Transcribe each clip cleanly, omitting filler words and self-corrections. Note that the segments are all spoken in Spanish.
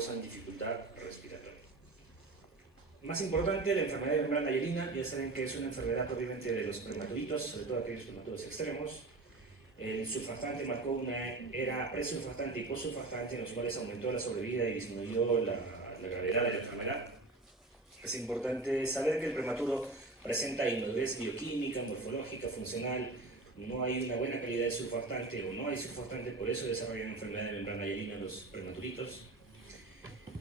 causan dificultad respiratoria. Más importante, la enfermedad de membrana hialina, ya saben que es una enfermedad propiamente de los prematuritos, sobre todo aquellos prematuros extremos. El surfactante marcó una era presurfactante y postsurfactante en los cuales aumentó la sobrevida y disminuyó la gravedad de la enfermedad. Es importante saber que el prematuro presenta inmadurez bioquímica, morfológica, funcional, no hay una buena calidad de surfactante o no hay surfactante, por eso desarrollan enfermedad de membrana hialina los prematuritos.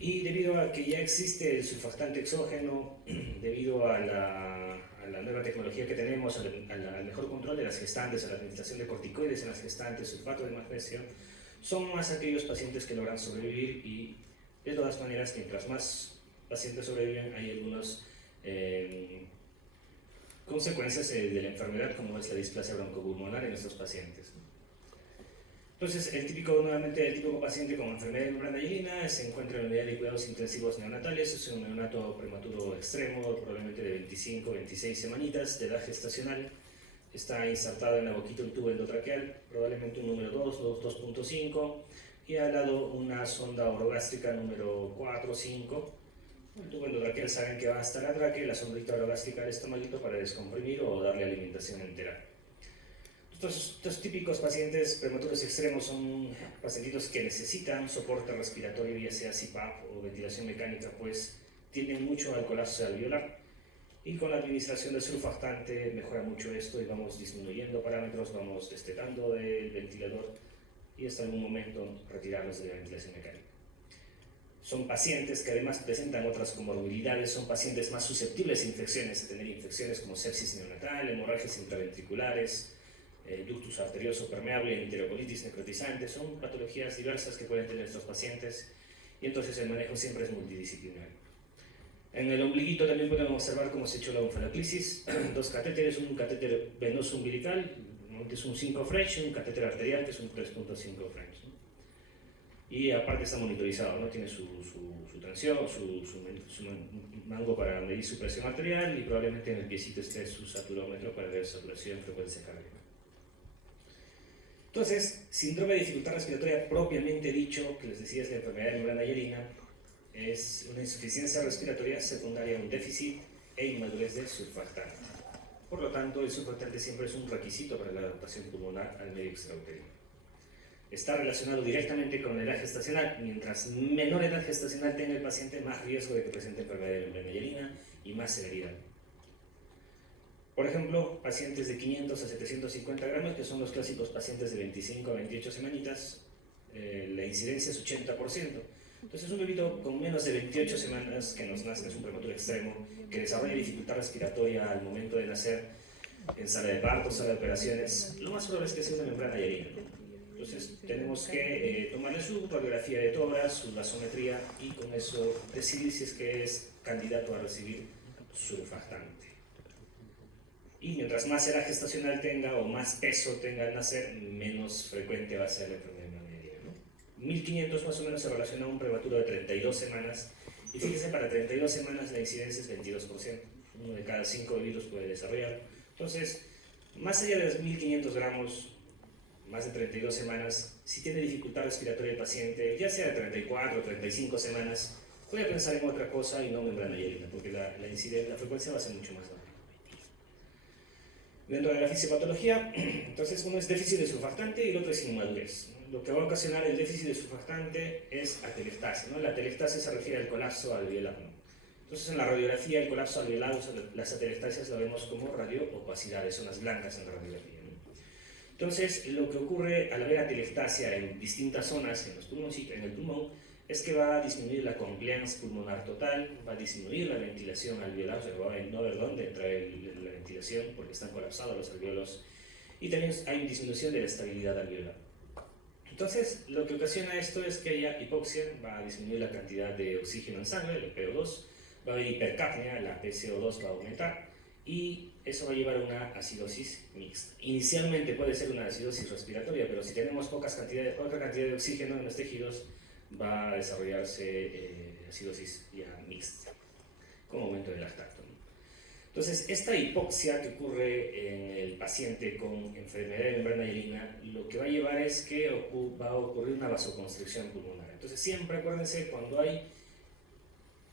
Y debido a que ya existe el surfactante exógeno, debido a la nueva tecnología que tenemos, al mejor control de las gestantes, a la administración de corticoides en las gestantes, sulfato de magnesio, son más aquellos pacientes que logran sobrevivir y de todas maneras, mientras más pacientes sobreviven, hay algunas consecuencias de la enfermedad, como es la displasia broncopulmonar en estos pacientes. Entonces, el típico paciente con enfermedad de membrana hialina se encuentra en la unidad de cuidados intensivos neonatales, es un neonato prematuro extremo, probablemente de 25 26 semanitas de edad gestacional, está insertado en la boquita un tubo endotraqueal, probablemente un número 2.5, y al lado una sonda orogástrica número 4 o 5. El tubo endotraqueal saben que va hasta la tráquea, la sondita orogástrica al estomaguito para descomprimir o darle alimentación entera. Estos típicos pacientes prematuros extremos son pacientitos que necesitan soporte respiratorio, ya sea CPAP o ventilación mecánica, pues tienden mucho al colapso alveolar. Y con la administración del surfactante mejora mucho esto y vamos disminuyendo parámetros, vamos destetando del ventilador y hasta en un momento retirarlos de la ventilación mecánica. Son pacientes que además presentan otras comorbilidades, son pacientes más susceptibles a infecciones, a tener infecciones como sepsis neonatal, hemorragias intraventriculares, ductus arterioso permeable, enterocolitis necrotizante, son patologías diversas que pueden tener estos pacientes y entonces el manejo siempre es multidisciplinario. En el ombliguito también podemos observar cómo se echó la onfaloclisis, dos catéteres, un catéter venoso umbilical, que es un 5 French, un catéter arterial que es un 3.5 French. ¿No? Y aparte está monitorizado, ¿no? Tiene su tensión, su mango para medir su presión arterial y probablemente en el piecito esté su saturómetro para ver saturación, frecuencia cardíaca. Entonces, síndrome de dificultad respiratoria propiamente dicho, que les decía es la enfermedad de membrana hialina, es una insuficiencia respiratoria secundaria a un déficit e inmadurez del surfactante. Por lo tanto, el surfactante siempre es un requisito para la adaptación pulmonar al medio extrauterino. Está relacionado directamente con la edad gestacional. Mientras menor edad gestacional tenga el paciente, más riesgo de que presente enfermedad de membrana hialina y más severidad. Por ejemplo, pacientes de 500 a 750 gramos, que son los clásicos pacientes de 25 a 28 semanitas, la incidencia es 80%. Entonces, un bebito con menos de 28 semanas que nos nace, es un prematuro extremo, que desarrolla dificultad respiratoria al momento de nacer, en sala de parto, sala de operaciones, lo más probable es que sea una membrana hialina. Entonces, tenemos que tomarle su radiografía de tórax, su gasometría y con eso decidir si es que es candidato a recibir surfactante. Y mientras más edad gestacional tenga o más peso tenga al nacer, menos frecuente va a ser la enfermedad de membrana hialina, ¿no? 1500 más o menos se relaciona a un prematuro de 32 semanas. Y fíjense, para 32 semanas la incidencia es 22%. Uno de cada 5 bebitos puede desarrollar. Entonces, más allá de los 1500 gramos, más de 32 semanas, si tiene dificultad respiratoria el paciente, ya sea de 34 o 35 semanas, puede pensar en otra cosa y no membrana hialina, porque la frecuencia va a ser mucho más baja. Dentro de la fisiopatología, entonces uno es déficit de surfactante y el otro es inmadurez. Lo que va a ocasionar el déficit de surfactante es atelectasia, ¿no? La atelectasia se refiere al colapso alveolar, ¿no? Entonces en la radiografía el colapso alveolar, las atelectasias la vemos como radioopacidades, zonas blancas en la radiografía, ¿no? Entonces lo que ocurre al haber atelectasia en distintas zonas en el pulmón es que va a disminuir la compliance pulmonar total, va a disminuir la ventilación alveolar, o sea, va a no haber dónde entrar la ventilación porque están colapsados los alveolos, y también hay disminución de la estabilidad alveolar. Entonces, lo que ocasiona esto es que haya hipoxia, va a disminuir la cantidad de oxígeno en sangre, el PO2, va a haber hipercapnia, la PCO2 va a aumentar, y eso va a llevar a una acidosis mixta. Inicialmente puede ser una acidosis respiratoria, pero si tenemos poca cantidad de oxígeno en los tejidos, va a desarrollarse acidosis ya mixta, con aumento del lactato, ¿no? Entonces, esta hipoxia que ocurre en el paciente con enfermedad de membrana hialina, lo que va a llevar es que va a ocurrir una vasoconstricción pulmonar. Entonces, siempre acuérdense, cuando hay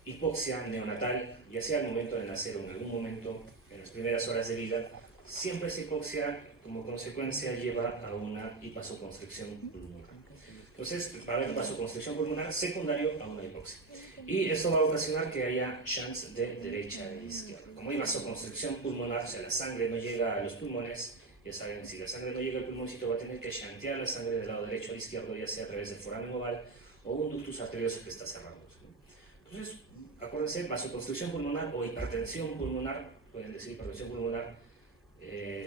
hipoxia neonatal, ya sea al momento de nacer o en algún momento en las primeras horas de vida, siempre esa hipoxia como consecuencia lleva a una vasoconstricción pulmonar. Entonces, va a haber vasoconstricción pulmonar secundario a una hipoxia. Y eso va a ocasionar que haya shunts de derecha e izquierda. Como hay vasoconstricción pulmonar, o sea, la sangre no llega a los pulmones, ya saben, si la sangre no llega al pulmoncito va a tener que shantear la sangre del lado derecho o izquierdo, ya sea a través del foramen oval o un ductus arterioso que está cerrado. Entonces, acuérdense, vasoconstricción pulmonar o hipertensión pulmonar, pueden decir hipertensión pulmonar,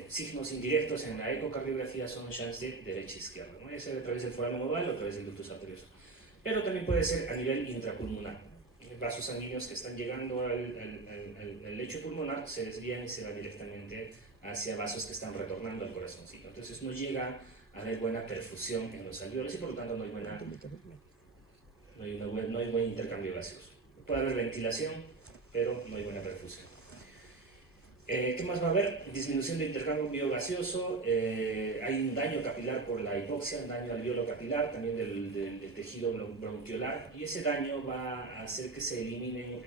signos indirectos en la ecocardiografía son shunts de derecha e izquierda, ¿no? Ya sea a través del foramen oval o a través del ductus arterioso. Pero también puede ser a nivel intrapulmonar. Vasos sanguíneos que están llegando al lecho pulmonar se desvían y se van directamente hacia vasos que están retornando al corazoncito. Entonces no llega a haber buena perfusión en los alvéolos y por lo tanto no hay buen intercambio gaseoso. Puede haber ventilación, pero no hay buena perfusión. ¿Qué más va a haber? Disminución del intercambio gaseoso, hay un daño capilar por la hipoxia, un daño alveolo capilar, también del tejido bronquiolar, y ese daño va a hacer que se eliminen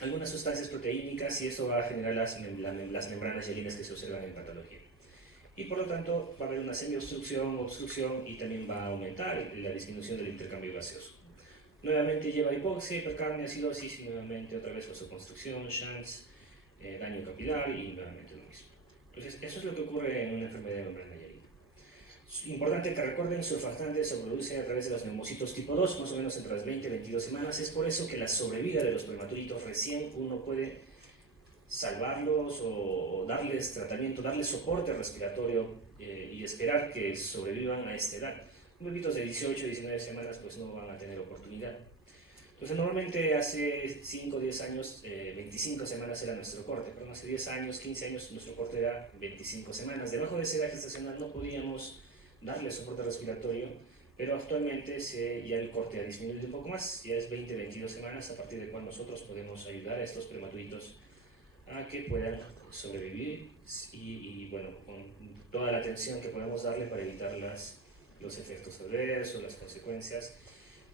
algunas sustancias proteínicas y eso va a generar las membranas hialinas que se observan en patología. Y por lo tanto va a haber una semiobstrucción, obstrucción y también va a aumentar la disminución del intercambio gaseoso. Nuevamente lleva hipoxia, hipercapnia, acidosis y nuevamente otra vez vasoconstricción, shunts, daño capilar y nuevamente lo mismo. Entonces, eso es lo que ocurre en una enfermedad de membrana hialina. Es importante que recuerden, surfactante se produce a través de los neumocitos tipo 2, más o menos entre las 20 y 22 semanas. Es por eso que la sobrevida de los prematuritos recién uno puede salvarlos o darles tratamiento, darles soporte respiratorio y esperar que sobrevivan a esta edad. Bebitos de 18 y 19 semanas pues no van a tener oportunidad. Entonces, normalmente hace 5 o 10 años, 25 semanas era nuestro corte, pero hace 10 años, 15 años, nuestro corte era 25 semanas. Debajo de esa edad gestacional no podíamos darle soporte respiratorio, pero actualmente ya el corte ha disminuido un poco más, ya es 20-22 semanas, a partir de cual nosotros podemos ayudar a estos prematuritos a que puedan sobrevivir y bueno, con toda la atención que podemos darle para evitar los efectos adversos, las consecuencias,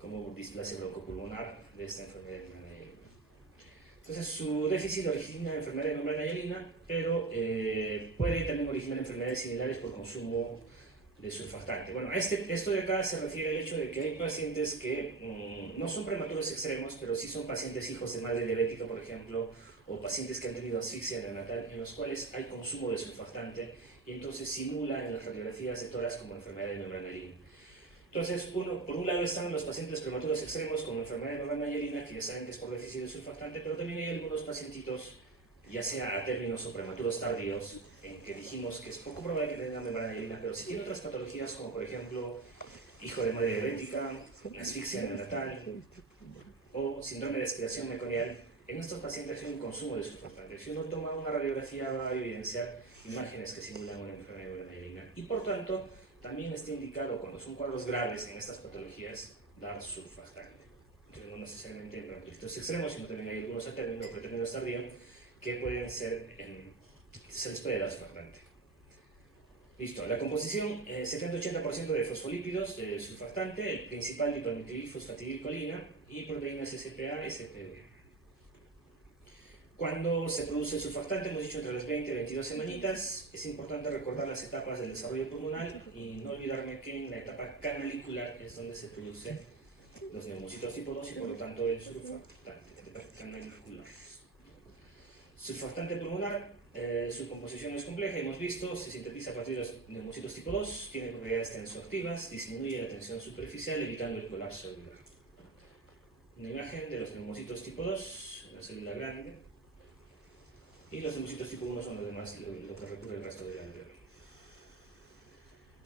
como displasia broncopulmonar de esta enfermedad de membrana hialina. Entonces, su déficit origina enfermedad de membrana hialina, pero puede también originar enfermedades similares por consumo de surfactante. Bueno, esto de acá se refiere al hecho de que hay pacientes que no son prematuros extremos, pero sí son pacientes hijos de madre diabética, por ejemplo, o pacientes que han tenido asfixia neonatal, en los cuales hay consumo de surfactante y entonces simula en las radiografías de tórax como enfermedad de membrana hialina. Entonces, por un lado están los pacientes prematuros extremos con enfermedad de membrana hialina, que ya saben que es por déficit de surfactante, pero también hay algunos pacientitos, ya sea a términos o prematuros tardíos, en que dijimos que es poco probable que tengan membrana hialina, pero si tiene otras patologías como por ejemplo hijo de madre diabética, asfixia neonatal o síndrome de aspiración meconial, en estos pacientes hay un consumo de surfactante. Si uno toma una radiografía va a evidenciar imágenes que simulan una enfermedad de membrana hialina y por tanto también está indicado cuando son cuadros graves en estas patologías dar surfactante. Entonces no necesariamente en prematuros extremos, sino también hay algunos a término o pretérmino tardío que pueden ser, se les puede dar surfactante. Listo, la composición, 70-80% de fosfolípidos de surfactante, el principal dimetilfosfatidilcolina y proteínas SPA y SPB. Cuando se produce el surfactante, hemos dicho entre las 20 y 22 semanitas, es importante recordar las etapas del desarrollo pulmonar y no olvidarme que en la etapa canalicular es donde se producen los neumocitos tipo 2 y por lo tanto el surfactante, etapa canalicular. Surfactante pulmonar, su composición es compleja, hemos visto, se sintetiza a partir de los neumocitos tipo 2, tiene propiedades tensoactivas, disminuye la tensión superficial evitando el colapso celular. Una imagen de los neumocitos tipo 2, una célula grande. Y los neumocitos tipo 1 son los demás, lo que recubre el resto del alveolo.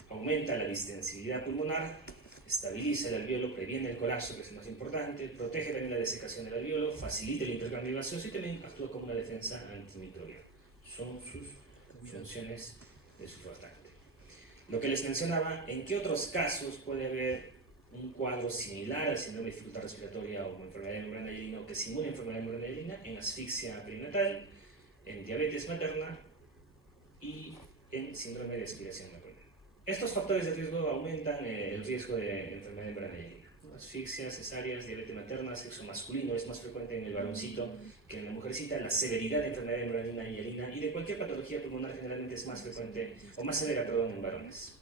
Aumenta la distensibilidad pulmonar, estabiliza el alveolo, previene el colapso, que es el más importante, protege también la desecación del alveolo, facilita el intercambio gaseoso y también actúa como una defensa antimicrobiana. Son sus funciones de surfactante. Lo que les mencionaba, ¿en qué otros casos puede haber un cuadro similar al síndrome de dificultad respiratoria o enfermedad de membrana hialina o que simula enfermedad de membrana hialina? En asfixia perinatal, en diabetes materna y en síndrome de aspiración materna. Estos factores de riesgo aumentan el riesgo de enfermedad de membrana hialina. Asfixia, cesáreas, diabetes materna, sexo masculino es más frecuente en el varoncito que en la mujercita. La severidad de enfermedad de membrana hialina y de cualquier patología pulmonar generalmente es más frecuente, o más severa, perdón, en varones.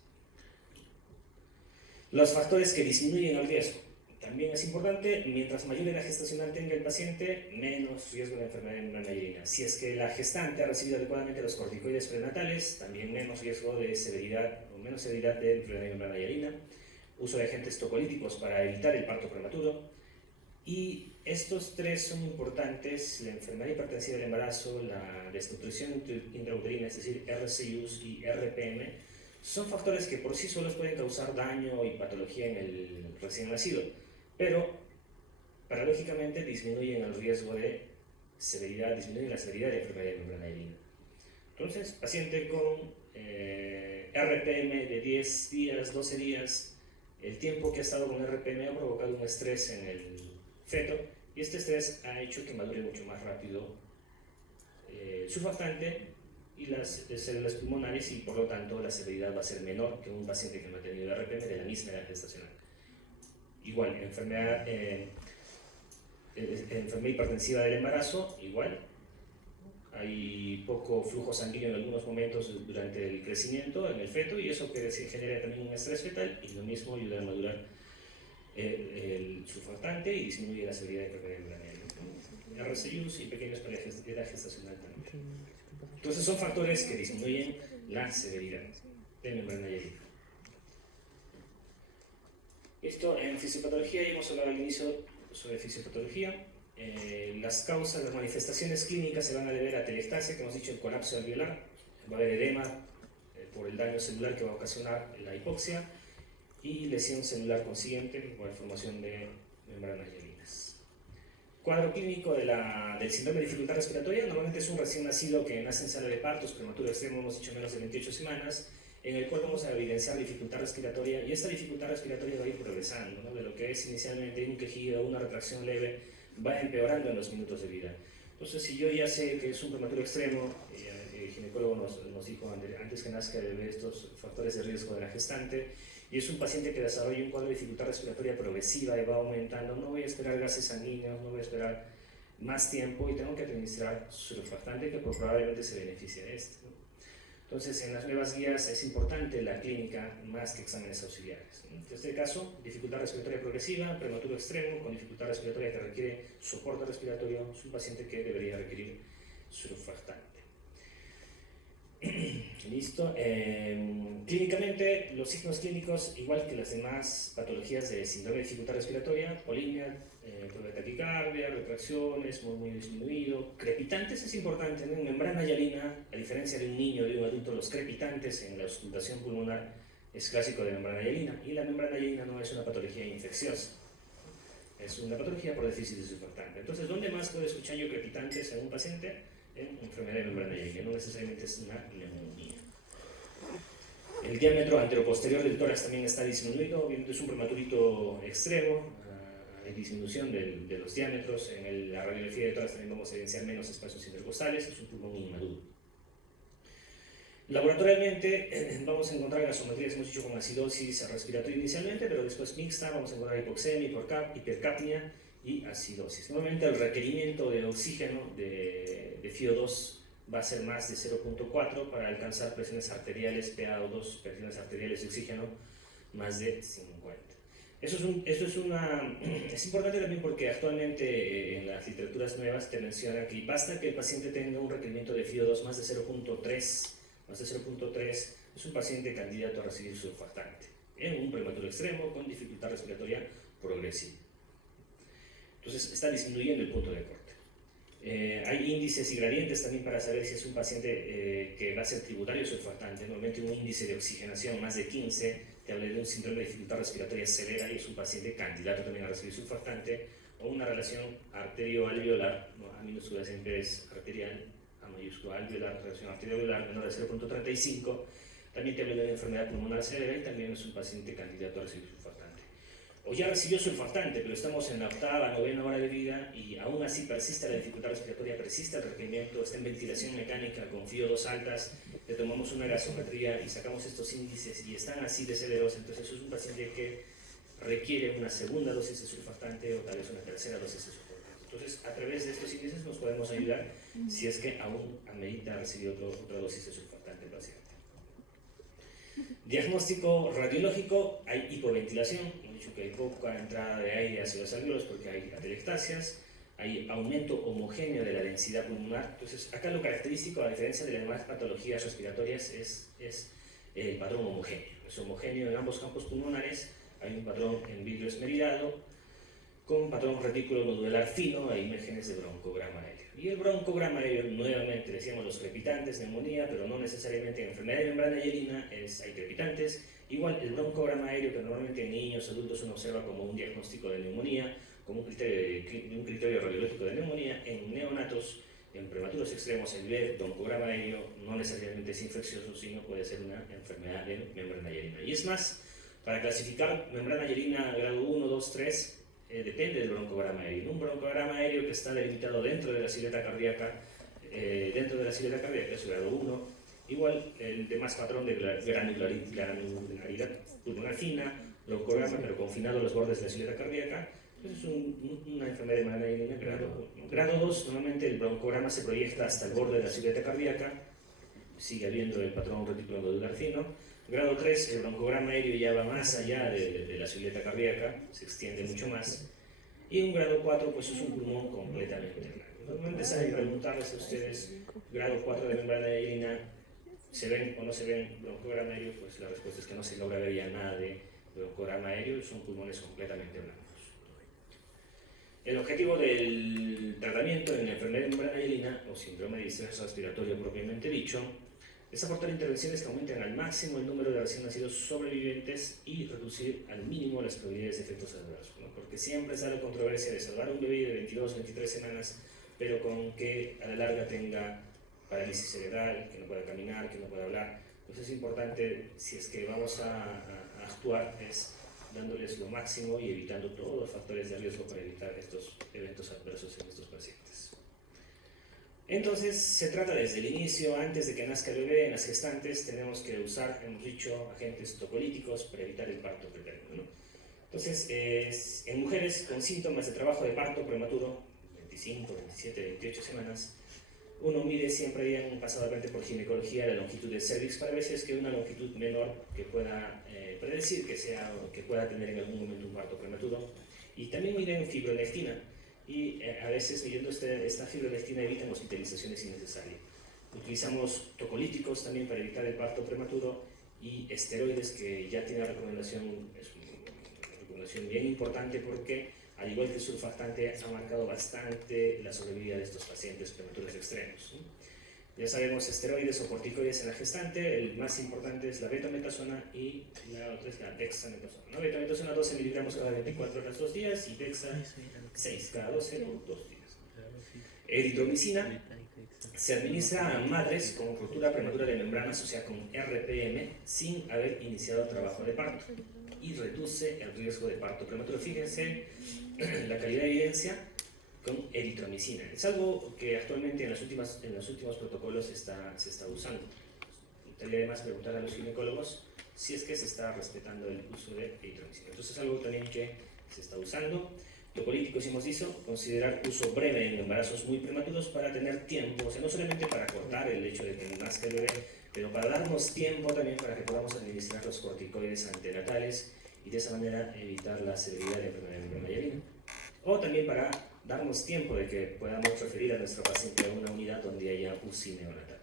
Los factores que disminuyen el riesgo. También es importante, mientras mayor edad gestacional tenga el paciente, menos riesgo de enfermedad de membrana hialina. Si es que la gestante ha recibido adecuadamente los corticoides prenatales, también menos riesgo de severidad o menos severidad de enfermedad de membrana hialina. Uso de agentes tocolíticos para evitar el parto prematuro. Y estos tres son importantes: la enfermedad hipertensiva del embarazo, la desnutrición intrauterina, es decir, RCIUs y RPM, son factores que por sí solos pueden causar daño y patología en el recién nacido, pero paradójicamente disminuyen el riesgo de severidad, disminuyen la severidad de enfermedad de membrana hialina. Entonces, paciente con RPM de 10 días, 12 días, el tiempo que ha estado con RPM ha provocado un estrés en el feto, y este estrés ha hecho que madure mucho más rápido surfactante y las células pulmonares, y por lo tanto la severidad va a ser menor que un paciente que no ha tenido RPM de la misma edad gestacional. Igual, enfermedad hipertensiva del embarazo, igual. Hay poco flujo sanguíneo en algunos momentos durante el crecimiento en el feto, y eso genera también un estrés fetal, y lo mismo ayuda a madurar el surfactante y disminuye la severidad de enfermedad membrana. RCIUs y pequeños para la edad gestacional también. Entonces son factores que disminuyen la severidad de membrana hialina. Esto en fisiopatología, ya hemos hablado al inicio sobre fisiopatología. Las causas, las manifestaciones clínicas se van a deber a telectasia, que hemos dicho, el colapso alveolar. Va a haber edema por el daño celular que va a ocasionar la hipoxia, y lesión celular consiguiente por la formación de membranas hialinas. Cuadro clínico del síndrome de dificultad respiratoria. Normalmente es un recién nacido que nace en sala de partos, prematuro extremo, hemos dicho menos de 28 semanas, en el cual vamos a evidenciar dificultad respiratoria, y esta dificultad respiratoria va a ir progresando, ¿no? De lo que es inicialmente un quejido, una retracción leve, va empeorando en los minutos de vida. Entonces, si yo ya sé que es un prematuro extremo, el ginecólogo nos dijo antes que nazca de ver estos factores de riesgo de la gestante, y es un paciente que desarrolla un cuadro de dificultad respiratoria progresiva y va aumentando, no voy a esperar gases sanguíneos, no voy a esperar más tiempo, y tengo que administrar surfactante que probablemente se beneficie de esto, ¿no? Entonces, en las nuevas guías es importante la clínica más que exámenes auxiliares, ¿no? En este caso, dificultad respiratoria progresiva, prematuro extremo, con dificultad respiratoria que requiere soporte respiratorio, es un paciente que debería requerir surfactante. Listo. Clínicamente, los signos clínicos, igual que las demás patologías de síndrome de dificultad respiratoria: polinia, prueba de taquicardia, retracciones, muy disminuido. Crepitantes es importante, ¿no? En membrana hialina, a diferencia de un niño o de un adulto, los crepitantes en la auscultación pulmonar es clásico de membrana hialina, y la membrana hialina no es una patología infecciosa, es una patología por déficit de surfactante. Entonces, ¿dónde más puedo escuchar yo crepitantes en un paciente? En enfermedad de membrana hialina, no necesariamente es una neumonía. El diámetro anteroposterior del tórax también está disminuido, obviamente es un prematurito extremo, hay disminución de los diámetros. En la radiografía de tórax también vamos a evidenciar menos espacios intercostales, es un pulmón inmaduro. Laboratorialmente vamos a encontrar gasometrías, hemos dicho, con acidosis respiratoria inicialmente, pero después mixta, vamos a encontrar hipoxemia, hipercapnia y acidosis. Normalmente el requerimiento de oxígeno de FiO2 va a ser más de 0.4 para alcanzar presiones arteriales, PaO2, presiones arteriales de oxígeno, más de 50. Es importante también porque actualmente en las literaturas nuevas te menciona que basta que el paciente tenga un requerimiento de FiO2 más de 0.3, es un paciente candidato a recibir surfactante en un prematuro extremo con dificultad respiratoria progresiva. Entonces está disminuyendo el punto de corte. Hay índices y gradientes también para saber si es un paciente que va a ser tributario surfactante. Normalmente un índice de oxigenación más de 15 te habla de un síndrome de dificultad respiratoria severa y es un paciente candidato también a recibir surfactante, o una relación arterio-alveolar, ¿no? A minúscula siempre es arterial, A mayúscula alveolar, relación arterio-alveolar menor de 0.35, también te habla de una enfermedad pulmonar severa y también es un paciente candidato a recibir surfactante. o ya recibió sulfactante, pero estamos en la octava, novena hora de vida y aún así persiste la dificultad respiratoria, persiste el requerimiento, está en ventilación mecánica con FIO2 altas, le tomamos una gasometría y sacamos estos índices y están así de severos, entonces es un paciente que requiere una segunda dosis de surfactante o tal vez una tercera dosis de surfactante. Entonces, a través de estos índices nos podemos ayudar si es que aún amerita recibir otra dosis de surfactante el paciente. Diagnóstico radiológico: hay hipoventilación, hemos dicho que hay poca entrada de aire hacia los alvéolos porque hay atelectasias, hay aumento homogéneo de la densidad pulmonar. Entonces, acá lo característico, a diferencia de las demás patologías respiratorias, es el patrón homogéneo. Es homogéneo en ambos campos pulmonares, hay un patrón en vidrio esmerilado, con un patrón retículo nodular fino e imágenes de broncograma aéreo. Y el broncograma aéreo, nuevamente decíamos los crepitantes, neumonía, pero no necesariamente en enfermedad de membrana hialina hay crepitantes. Igual el broncograma aéreo, que normalmente en niños, adultos uno observa como un diagnóstico de neumonía, como un criterio radiológico de neumonía, en neonatos, en prematuros extremos, el broncograma aéreo no necesariamente es infeccioso, sino puede ser una enfermedad de membrana hialina. Y es más, para clasificar membrana hialina grado 1, 2, 3, depende del broncograma aéreo. Un broncograma aéreo que está delimitado dentro de la silueta cardíaca, es grado 1. Igual el demás patrón de granularidad pulmonar fina, broncograma pero confinado a los bordes de la silueta cardíaca, pues es una enfermedad de membrana hialina grado 1. Grado 2, normalmente el broncograma se proyecta hasta el borde de la silueta cardíaca, sigue habiendo el patrón retículo nodular fino. Grado 3, el broncograma aéreo ya va más allá de la silueta cardíaca, se extiende mucho más. Y un grado 4, pues es un pulmón completamente blanco. Normalmente saben preguntarles a ustedes, grado 4 de membrana hialina, ¿se ven o no se ven broncograma aéreo? Pues la respuesta es que no se logra ver ya nada de broncograma aéreo, son pulmones completamente blancos. El objetivo del tratamiento en la enfermedad de membrana hialina o síndrome de distrés respiratorio propiamente dicho es aportar intervenciones que aumenten al máximo el número de recién nacidos sobrevivientes y reducir al mínimo las probabilidades de efectos adversos, ¿no? Porque siempre sale controversia de salvar a un bebé de 22 o 23 semanas, pero con que a la larga tenga parálisis cerebral, que no pueda caminar, que no pueda hablar. Pues es importante, si es que vamos a actuar, es dándoles lo máximo y evitando todos los factores de riesgo para evitar estos eventos adversos en estos pacientes. Entonces, se trata desde el inicio, antes de que nazca el bebé, en las gestantes tenemos que usar, hemos dicho, agentes tocolíticos para evitar el parto preterno, ¿no? Entonces, en mujeres con síntomas de trabajo de parto prematuro, 25, 27, 28 semanas, uno mide siempre bien pasado por ginecología la longitud del cervix para ver si es que una longitud menor que pueda predecir que pueda tener en algún momento un parto prematuro. Y también miden fibronectina. Y a veces midiendo esta fibronectina evitan hospitalizaciones innecesarias. Utilizamos tocolíticos también para evitar el parto prematuro y esteroides, que ya tiene recomendación, es una recomendación bien importante porque al igual que el surfactante ha marcado bastante la sobrevida de estos pacientes prematuros extremos, ¿no? Ya sabemos esteroides o corticoides en la gestante, el más importante es la betametasona y la otra es la dexametasona, ¿no? Betametasona 12 miligramos cada 24 horas 2 días y dexa 6 cada 12 por 2 días. Eritromicina se administra a madres con ruptura prematura de membranas, o sea con RPM, sin haber iniciado trabajo de parto y reduce el riesgo de parto prematuro. Fíjense la calidad de evidencia con eritromicina. Es algo que actualmente en los últimos protocolos se está usando. Estaría además preguntar a los ginecólogos si es que se está respetando el uso de eritromicina. Entonces es algo también que se está usando. Tocolíticos, hemos dicho, considerar uso breve en embarazos muy prematuros para tener tiempo, o sea, no solamente para cortar el hecho de que nazca el bebé, pero para darnos tiempo también para que podamos administrar los corticoides antenatales y de esa manera evitar la severidad de la enfermedad de membrana hialina. O también para darnos tiempo de que podamos referir a nuestro paciente a una unidad donde haya UCI neonatal.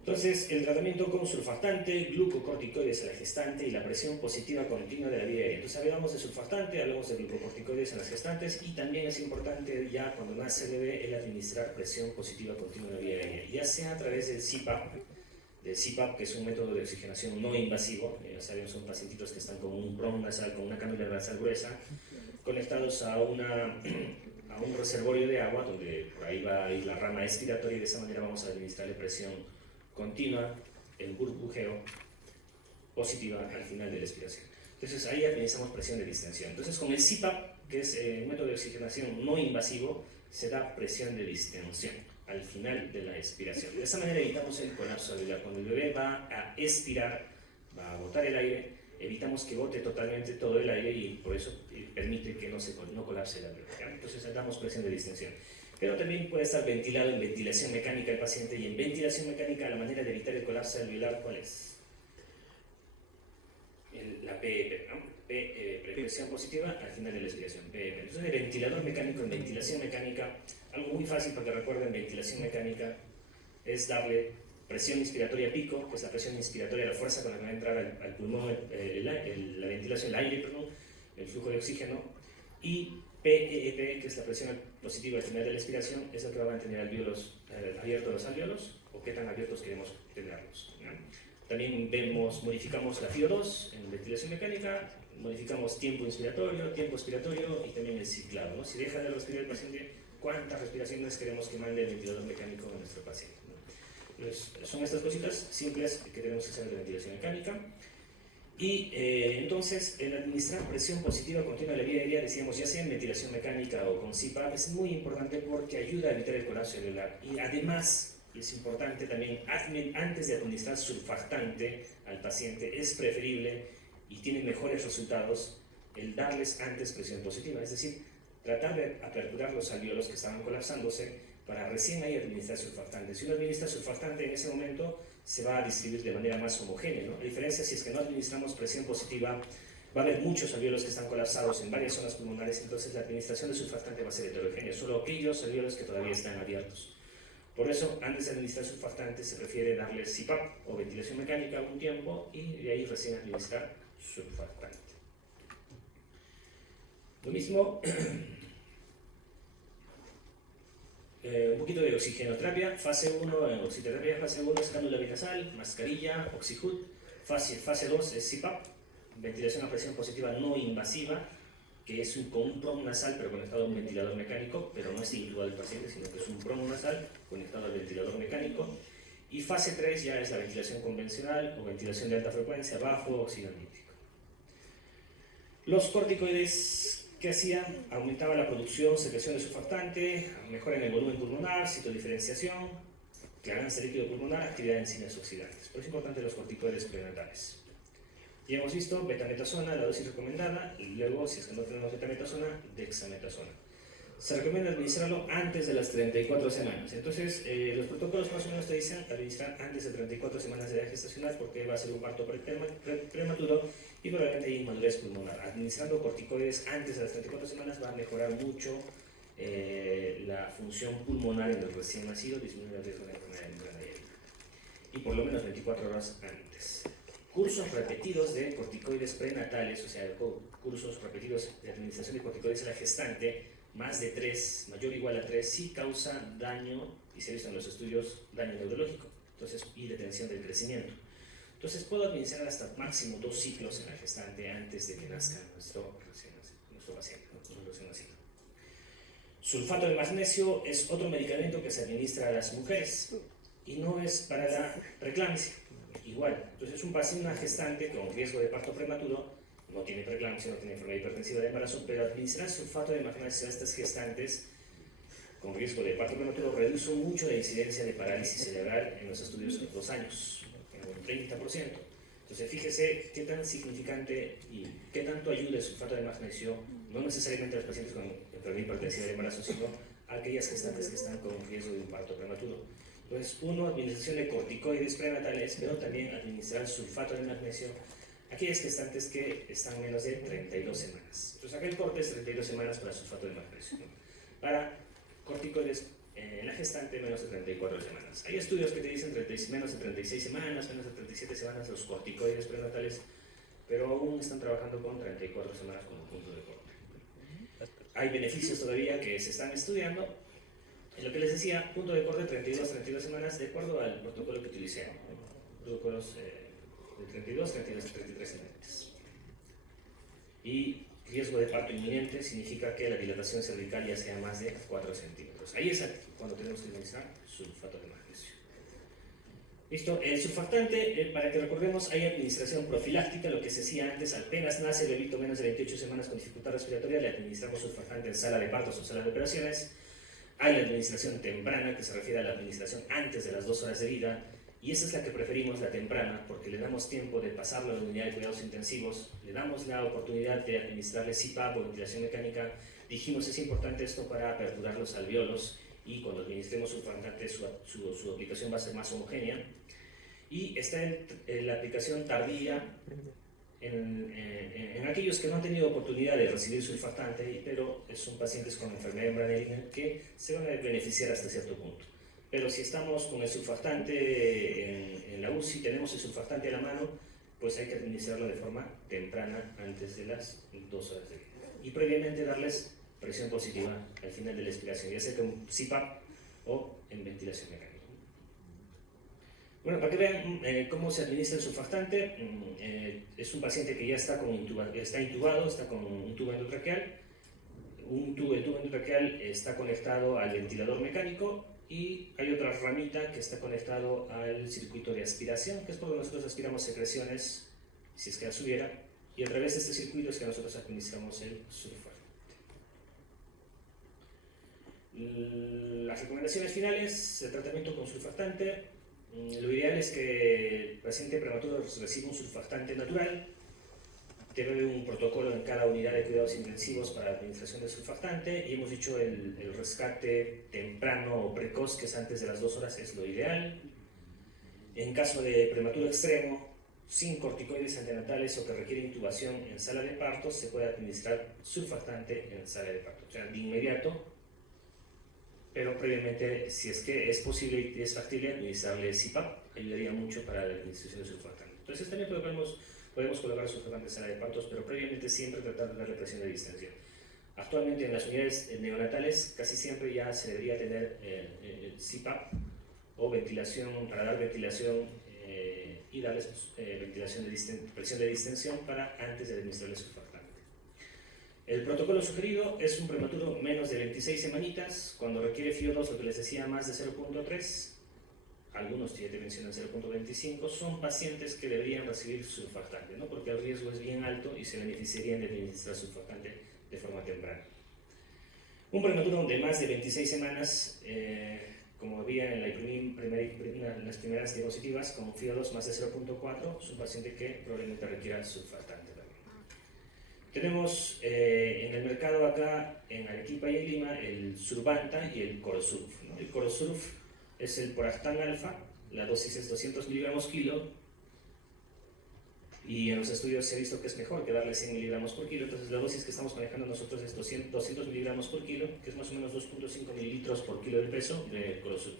Entonces, el tratamiento con surfactante, glucocorticoides a la gestante y la presión positiva continua de la vía aérea. Entonces, hablamos de surfactante, hablamos de glucocorticoides en las gestantes y también es importante ya cuando nace el bebé el administrar presión positiva continua de la vía aérea, ya sea a través del CPAP, que es un método de oxigenación no invasivo. Ya saben, son pacientitos que están con un bron nasal, con una cánula nasal gruesa, conectados a un reservorio de agua donde por ahí va a ir la rama expiratoria y de esa manera vamos a administrarle presión continua, el burbujeo positiva al final de la expiración. Entonces ahí administramos presión de distensión. Entonces con el CPAP, que es un método de oxigenación no invasivo, se da presión de distensión al final de la expiración. De esa manera evitamos el colapso alveolar. Cuando el bebé va a expirar, va a botar el aire, evitamos que bote totalmente todo el aire y por eso permite que no colapse el alveolar. Entonces damos presión de distensión. Pero también puede estar ventilado en ventilación mecánica el paciente, y en ventilación mecánica la manera de evitar el colapso alveolar, ¿cuál es? La PEP, ¿no? Presión positiva al final de la expiración, PEP. Entonces el ventilador mecánico en ventilación mecánica, algo muy fácil para que recuerden, ventilación mecánica es darle presión inspiratoria pico, que es la presión inspiratoria, la fuerza con la que va a entrar al pulmón, la ventilación, el aire, perdón, el flujo de oxígeno, y PEP, que es la presión positiva al final de la expiración, es lo que va a mantener abiertos los alvéolos, o qué tan abiertos queremos tenerlos, ¿no? También modificamos la FIO2 en ventilación mecánica, modificamos tiempo inspiratorio, tiempo expiratorio y también el ciclado, ¿no? Si deja de respirar el paciente, ¿cuántas respiraciones queremos que mande el ventilador mecánico a nuestro paciente, ¿no? Entonces, son estas cositas simples que tenemos que hacer en la ventilación mecánica. Y entonces, el administrar presión positiva continua de la vía aérea, decíamos, ya sea en ventilación mecánica o con CPAP, es muy importante porque ayuda a evitar el colapso alveolar. Y además, y es importante también, antes de administrar surfactante al paciente, es preferible y tiene mejores resultados el darles antes presión positiva, es decir, tratar de aperturar los alvéolos que estaban colapsándose para recién ahí administrar surfactante. Si uno administra surfactante en ese momento, se va a distribuir de manera más homogénea, ¿no? A diferencia, si es que no administramos presión positiva, va a haber muchos alvéolos que están colapsados en varias zonas pulmonares, entonces la administración de surfactante va a ser heterogénea, solo aquellos alvéolos que todavía están abiertos. Por eso, antes de administrar surfactante, se prefiere darle CPAP o ventilación mecánica un tiempo y de ahí recién administrar surfactante. Lo mismo, un poquito de oxigenoterapia, fase 1, oxiterapia, fase 1 es cánula binasal, mascarilla, oxihut, fase 2 es CPAP, ventilación a presión positiva no invasiva, que es con un PROM nasal pero conectado a un ventilador mecánico, pero no es individual del paciente, sino que es un PROM nasal conectado al ventilador mecánico. Y fase 3 ya es la ventilación convencional o ventilación de alta frecuencia, bajo oxígeno nítrico. Los corticoides, ¿qué hacían? Aumentaba la producción, secreción de surfactante, mejora en el volumen pulmonar, citodiferenciación, clearancia de líquido pulmonar, actividad de enzimas oxidantes. Por eso es importante los corticoides prenatales. Ya hemos visto betametasona, la dosis recomendada, y luego, si es que no tenemos betametasona, dexametasona. Se recomienda administrarlo antes de las 34 semanas. Entonces, los protocolos más o menos te dicen administrar antes de 34 semanas de edad gestacional porque va a ser un parto prematuro y probablemente hay inmadurez pulmonar. Administrando corticoides antes de las 34 semanas va a mejorar mucho la función pulmonar en el recién nacido, disminuir el riesgo de enfermedad de membrana diaria. Y por lo menos 24 horas antes. Cursos repetidos de corticoides prenatales, o sea, cursos repetidos de administración de corticoides a la gestante, más de 3, mayor o igual a 3, sí causa daño, y se ha visto en los estudios, daño neurológico, entonces, y detención del crecimiento. Entonces puedo administrar hasta máximo 2 ciclos en la gestante antes de que nazca nuestro paciente, nuestro recién nacido. Sulfato de magnesio es otro medicamento que se administra a las mujeres y no es para la preeclampsia. Igual, entonces un paciente, una gestante con riesgo de parto prematuro, no tiene preeclampsia, no tiene enfermedad hipertensiva de embarazo, pero administrar sulfato de magnesio a estas gestantes con riesgo de parto prematuro reduce mucho la incidencia de parálisis cerebral en los estudios de 2 años, en un 30%. Entonces fíjese qué tan significante y qué tanto ayuda el sulfato de magnesio, no necesariamente a los pacientes con enfermedad hipertensiva de embarazo, sino a aquellas gestantes que están con riesgo de un parto prematuro. Entonces, administración de corticoides prenatales, pero también administrar sulfato de magnesio a aquellas gestantes que están menos de 32 semanas. Entonces, acá el corte es 32 semanas para sulfato de magnesio, ¿no? Para corticoides en la gestante, menos de 34 semanas. Hay estudios que te dicen menos de 36 semanas, menos de 37 semanas los corticoides prenatales, pero aún están trabajando con 34 semanas como punto de corte. Hay beneficios todavía que se están estudiando. En lo que les decía, punto de corte 32 semanas, de acuerdo al protocolo que utilicé, ¿no? Protocolos de 32, 33 semanas. Y riesgo de parto inminente significa que la dilatación cervical ya sea más de 4 centímetros. Ahí es cuando tenemos que administrar sulfato de magnesio. Listo, el surfactante, para que recordemos, hay administración profiláctica, lo que se hacía antes, apenas nace el bebito menos de 28 semanas con dificultad respiratoria, le administramos surfactante en sala de partos o sala de operaciones. Hay la administración temprana, que se refiere a la administración antes de las 2 horas de vida, y esa es la que preferimos, la temprana, porque le damos tiempo de pasarlo a la unidad de cuidados intensivos, le damos la oportunidad de administrarle CPAP o ventilación mecánica. Dijimos, es importante esto para aperturar los alvéolos, y cuando administremos surfactante su aplicación va a ser más homogénea. Y está la aplicación tardía en aquellos que no han tenido oportunidad de recibir surfactante, pero son pacientes con enfermedad membranérina que se van a beneficiar hasta cierto punto. Pero si estamos con el surfactante en la UCI, tenemos el surfactante a la mano, pues hay que administrarlo de forma temprana antes de las 2 horas de vida. Y previamente darles presión positiva al final de la expiración, ya sea con CPAP o en ventilación mecánica. Bueno, para que vean cómo se administra el surfactante, es un paciente que ya está intubado, está con un tubo endotraqueal. El tubo endotraqueal está conectado al ventilador mecánico y hay otra ramita que está conectado al circuito de aspiración, que es por donde nosotros aspiramos secreciones, si es que las hubiera, y al revés de este circuito es que nosotros administramos el surfactante. Las recomendaciones finales de tratamiento con surfactante: lo ideal es que el paciente prematuro reciba un surfactante natural. Debe haber un protocolo en cada unidad de cuidados intensivos para la administración de surfactante, y hemos dicho el rescate temprano o precoz, que es antes de las 2 horas, es lo ideal. En caso de prematuro extremo, sin corticoides antenatales o que requiere intubación en sala de partos, se puede administrar surfactante en sala de partos, o sea, de inmediato, pero previamente, si es que es posible y es factible, administrarle CPAP ayudaría mucho para la administración de surfactante. Entonces también podemos colocar surfactante en sala de partos, pero previamente siempre tratar de darle presión de distensión. Actualmente en las unidades neonatales casi siempre ya se debería tener CPAP o ventilación, para dar ventilación y darles presión de distensión para antes de administrarles surfactante. El protocolo sugerido es un prematuro menos de 26 semanitas, cuando requiere FIO2, lo que les decía, más de 0.3, algunos ya te mencionan 0.25, son pacientes que deberían recibir surfactante, ¿no? Porque el riesgo es bien alto y se beneficiarían de administrar surfactante de forma temprana. Un prematuro de más de 26 semanas, como había en las primeras diapositivas, con FIO2 más de 0.4, es un paciente que probablemente requiera surfactante. Tenemos en el mercado acá, en Arequipa y en Lima, el Survanta y el Corosurf, ¿no? El Corosurf es el Poractán alfa, la dosis es 200 miligramos kilo, y en los estudios se ha visto que es mejor que darle 100 miligramos por kilo. Entonces la dosis que estamos manejando nosotros es 200 miligramos por kilo, que es más o menos 2.5 mililitros por kilo de peso de Corosurf.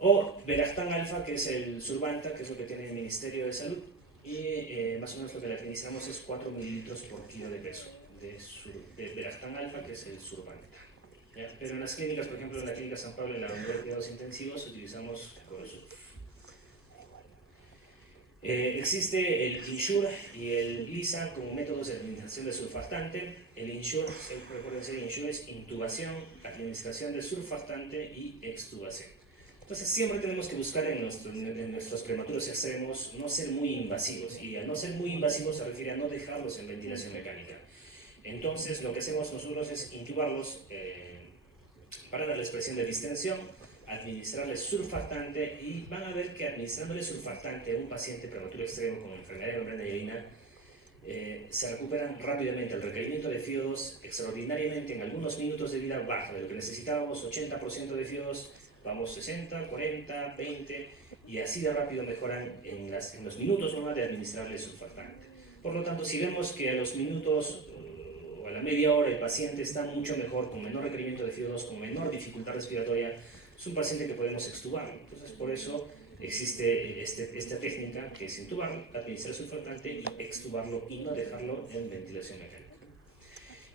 O Veractán alfa, que es el Survanta, que es lo que tiene el Ministerio de Salud, y más o menos lo que le administramos es 4 mililitros por kilo de peso de Veractán alfa, que es el Survanta. Pero en las clínicas, por ejemplo en la clínica San Pablo, en la unidad de cuidados intensivos, utilizamos Corosurf. Existe el Insure y el LISA como métodos de administración de surfactante. El Insure, recuerden, el Insure es intubación, administración de surfactante y extubación. Entonces siempre tenemos que buscar en nuestros prematuros extremos no ser muy invasivos, y al no ser muy invasivos se refiere a no dejarlos en ventilación mecánica. Entonces lo que hacemos nosotros es intubarlos para darles presión de distensión, administrarles surfactante, y van a ver que administrándole surfactante a un paciente prematuro extremo con enfermedad de membranina se recuperan rápidamente. El requerimiento de FIO2 extraordinariamente en algunos minutos de vida baja, de lo que necesitábamos 80% de FIO2, vamos 60, 40, 20, y así de rápido mejoran en los minutos nomás de administrarle surfactante. Por lo tanto, si vemos que a los minutos o a la media hora el paciente está mucho mejor, con menor requerimiento de FIO2, con menor dificultad respiratoria, es un paciente que podemos extubar. Entonces, por eso existe esta técnica, que es intubar, administrar surfactante y extubarlo, y no dejarlo en ventilación mecánica.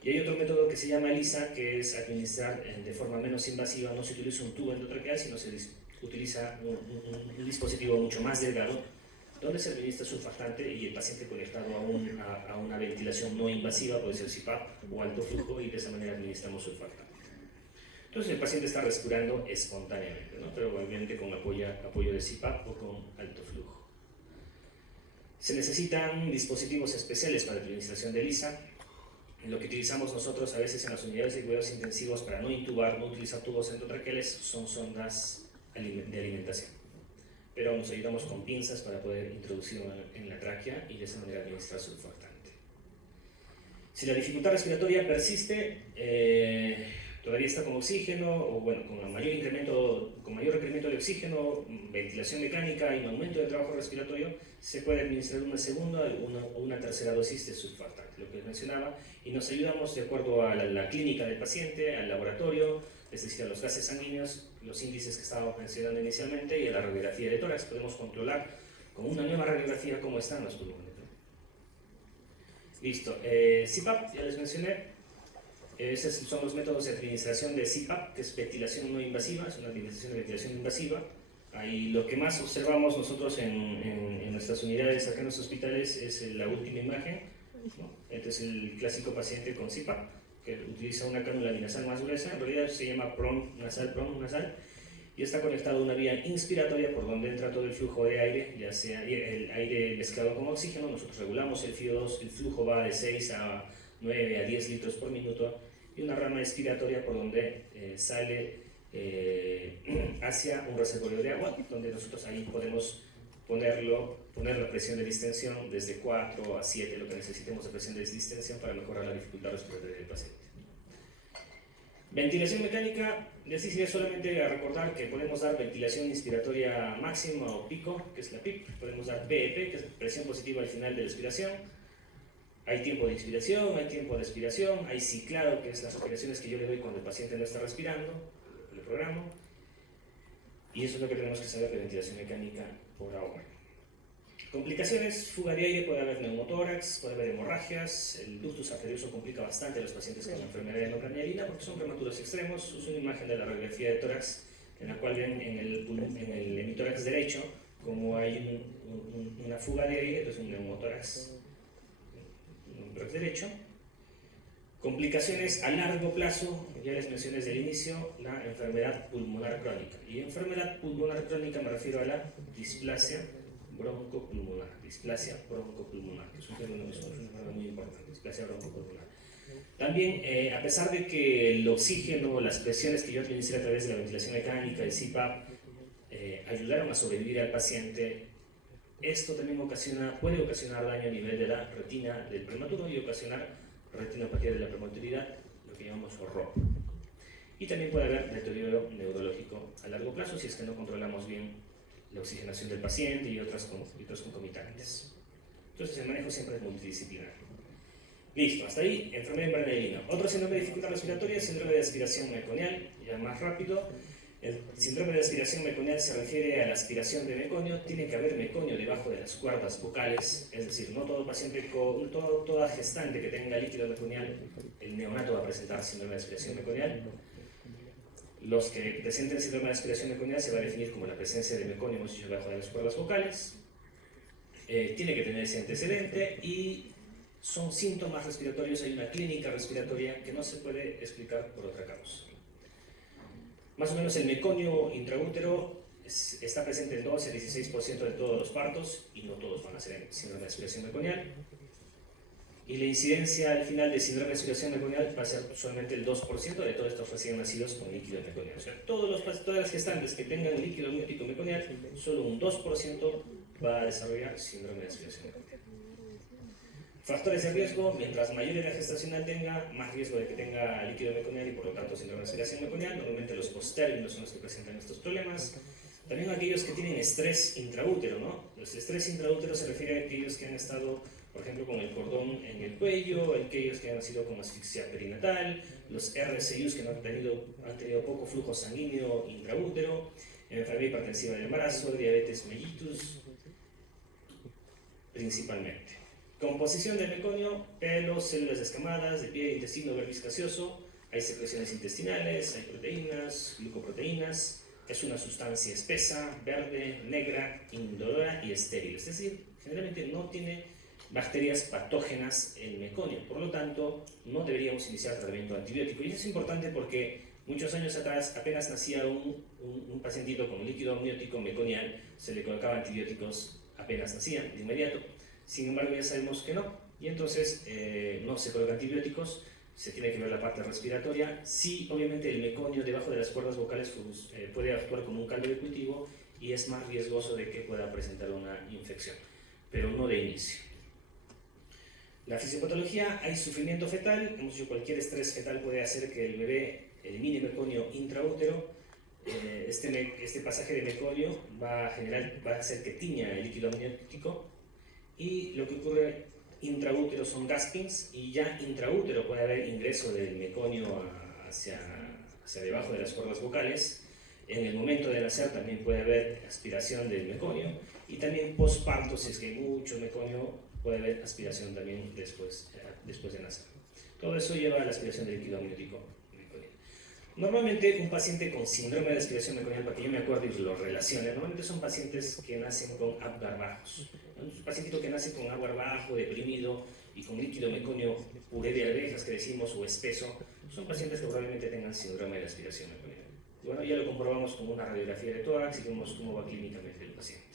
Y hay otro método que se llama LISA, que es administrar de forma menos invasiva. No se utiliza un tubo endotraqueal, sino se utiliza un dispositivo mucho más delgado, donde se administra surfactante y el paciente conectado a una ventilación no invasiva, puede ser CPAP o alto flujo, y de esa manera administramos surfactante. Entonces el paciente está respirando espontáneamente, ¿no? Pero obviamente con apoyo de CPAP o con alto flujo. Se necesitan dispositivos especiales para la administración de ELISA. Lo que utilizamos nosotros a veces en las unidades de cuidados intensivos para no intubar, no utilizar tubos endotraqueales, son sondas de alimentación. Pero nos ayudamos con pinzas para poder introducirlo en la tráquea y de esa manera administrar surfactante. Si la dificultad respiratoria persiste, todavía está con oxígeno, o bueno, con mayor requerimiento de oxígeno, ventilación mecánica y aumento del trabajo respiratorio, se puede administrar una segunda o una tercera dosis de surfactante, lo que les mencionaba, y nos ayudamos de acuerdo a la clínica del paciente, al laboratorio, es decir, a los gases sanguíneos, los índices que estábamos mencionando inicialmente, y a la radiografía de tórax. Podemos controlar con una nueva radiografía cómo están los pulmones. Listo. CPAP, ya les mencioné. Esos son los métodos de administración de CPAP, que es ventilación no invasiva, es una administración de ventilación invasiva. Ahí lo que más observamos nosotros en nuestras unidades acá en los hospitales es la última imagen, ¿no? Este es el clásico paciente con CPAP, que utiliza una cánula binasal más gruesa, en realidad se llama PROM nasal, y está conectado a una vía inspiratoria por donde entra todo el flujo de aire, ya sea el aire mezclado con oxígeno. Nosotros regulamos el FIO2, el flujo va de 6 a 9 a 10 litros por minuto, y una rama expiratoria por donde sale hacia un reservorio de agua, donde nosotros ahí podemos poner la presión de distensión desde 4 a 7, lo que necesitemos de presión de distensión para mejorar la dificultad respiratoria del paciente. Ventilación mecánica, les quisiera solamente recordar que podemos dar ventilación inspiratoria máxima o pico, que es la PIP, podemos dar PEP, que es presión positiva al final de la expiración. Hay tiempo de inspiración, hay tiempo de expiración, hay ciclado, que es las respiraciones que yo le doy cuando el paciente no está respirando, le programo. Y eso es lo que tenemos que saber de ventilación mecánica por ahora. Complicaciones, fuga de aire, puede haber neumotórax, puede haber hemorragias, el ductus arterioso complica bastante a los pacientes con enfermedad de hemorragia porque son prematuros extremos. Es una imagen de la radiografía de tórax en la cual ven en el hemitórax derecho como hay una fuga de aire, entonces un neumotórax derecho. Complicaciones a largo plazo, ya les mencioné desde el inicio, la enfermedad pulmonar crónica. Y enfermedad pulmonar crónica me refiero a la displasia broncopulmonar, que es un término que es una palabra muy importante, displasia broncopulmonar. También, a pesar de que el oxígeno, las presiones que yo administré a través de la ventilación mecánica, el CPAP, ayudaron a sobrevivir al paciente, esto también puede ocasionar daño a nivel de la retina del prematuro y ocasionar retinopatía de la prematuridad, lo que llamamos ROP. Y también puede haber deterioro neurológico a largo plazo si es que no controlamos bien la oxigenación del paciente y otros concomitantes. Entonces el manejo siempre es multidisciplinar. Listo, hasta ahí, enfermedad membrana. Otro síndrome de dificultad respiratoria es síndrome de aspiración meconial, ya más rápido. El síndrome de aspiración meconial se refiere a la aspiración de meconio. Tiene que haber meconio debajo de las cuerdas vocales, es decir, no todo paciente, toda gestante que tenga líquido meconial, el neonato va a presentar síndrome de aspiración meconial. Los que presenten síndrome de aspiración meconial se va a definir como la presencia de meconio debajo de las cuerdas vocales. Tiene que tener ese antecedente y son síntomas respiratorios. Hay una clínica respiratoria que no se puede explicar por otra causa. Más o menos el meconio intraútero está presente en 12 a 16% de todos los partos y no todos van a ser síndrome de aspiración meconial. Y la incidencia al final de síndrome de aspiración meconial va a ser solamente el 2% de todos estos recién nacidos con líquido meconial. O sea, todas las gestantes que tengan líquido amniótico meconial, solo un 2% va a desarrollar síndrome de aspiración meconial. Factores de riesgo: mientras mayor edad gestacional tenga, más riesgo de que tenga líquido meconial y por lo tanto síndrome de aspiración meconial. Normalmente los postérminos son los que presentan estos problemas. También aquellos que tienen estrés intraútero, ¿no? Los estrés intraútero se refiere a aquellos que han estado, por ejemplo, con el cordón en el cuello, aquellos que han nacido con asfixia perinatal, los RCIUs que no han tenido poco flujo sanguíneo intraútero, enfermedad hipertensiva del embarazo, diabetes mellitus, principalmente. Composición del meconio: pelo, células descamadas, de piel, intestino, verbis gaseoso, hay secreciones intestinales, hay proteínas, glucoproteínas. Es una sustancia espesa, verde, negra, indolora y estéril, es decir, generalmente no tiene bacterias patógenas en meconio, por lo tanto no deberíamos iniciar tratamiento antibiótico. Y eso es importante porque Muchos años atrás, apenas nacía un pacientito con líquido amniótico meconial, se le colocaba antibióticos apenas nacía, de inmediato. Sin embargo, ya sabemos que no, y entonces no se colocan antibióticos, se tiene que ver la parte respiratoria. Sí, obviamente el meconio debajo de las cuerdas vocales puede actuar como un caldo de cultivo y es más riesgoso de que pueda presentar una infección, pero no de inicio. La fisiopatología, hay sufrimiento fetal, hemos dicho cualquier estrés fetal puede hacer que el bebé elimine meconio intraútero. Este pasaje de meconio va a hacer que tiña el líquido amniótico, y lo que ocurre intraútero son gaspings, y ya intraútero puede haber ingreso del meconio hacia debajo de las cuerdas vocales. En el momento de nacer también puede haber aspiración del meconio, y también postparto, si es que hay mucho meconio, puede haber aspiración también después de nacer. Todo eso lleva a la aspiración del líquido amniótico meconial. Normalmente un paciente con síndrome de aspiración meconial, para que yo me acuerde y lo relacione, normalmente son pacientes que nacen con Apgar bajos. Un pacientito que nace con Apgar bajo, deprimido y con líquido meconio puré de arvejas que decimos, o espeso, son pacientes que probablemente tengan síndrome de aspiración meconial. Y bueno, ya lo comprobamos con una radiografía de tórax y vemos cómo va clínicamente el paciente.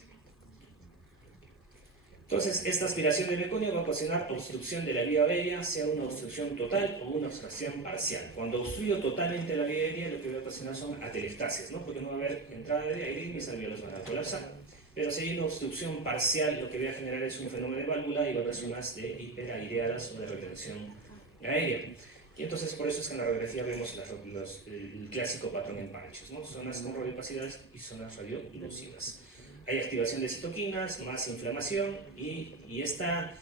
Entonces, esta aspiración de meconio va a ocasionar obstrucción de la vía aérea, sea una obstrucción total o una obstrucción parcial. Cuando obstruyo totalmente la vía aérea, lo que va a ocasionar son atelectasias, ¿no? Porque no va a haber entrada de aire y mis alvéolos van a colapsar. Pero si hay una obstrucción parcial, lo que va a generar es un fenómeno de válvula y va a haber zonas de hiperaireadas o de retención aérea. Y entonces, por eso es que en la radiografía vemos el clásico patrón en panchos, ¿no? Zonas con radiopacidades y zonas radiolúcidas. Hay activación de citoquinas, más inflamación, y esta